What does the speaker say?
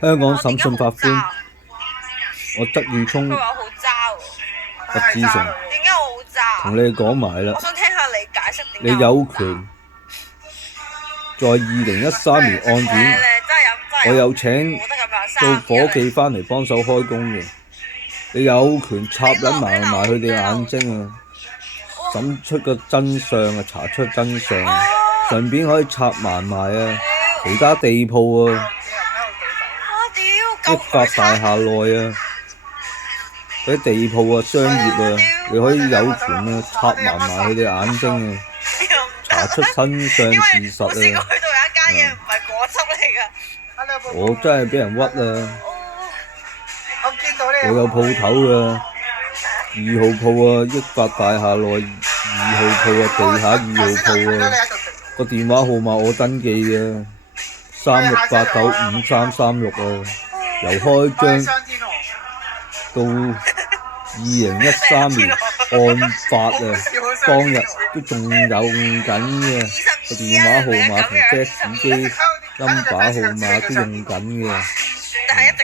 香港審訊法官，我曾耀聰，佢話好渣喎。麥志成，點解我好渣？同你講埋啦。我想聽下你解釋點解。你有權在2013年案件，我有請做伙計返嚟幫手開工嘅。你有權插撚埋佢哋眼睛啊！審出個真相啊，查出真相啊，順便可以插埋啊其他地鋪啊，益發大廈內啊嗰啲地鋪啊、商業啊，你可以有權啊插埋佢哋眼睛啊，查出真相事實啊！去到有一間嘢唔係果汁嚟㗎。我真係俾人屈啊！我有鋪頭㗎，2號鋪啊，益發大廈內2號鋪啊，地下2號鋪啊，個電話號碼我登記嘅，36895336啊，由開張到2013年案發啊，當日都仲有用緊嘅，個電話號碼同 fax 機 number 號碼都用緊嘅。但係一直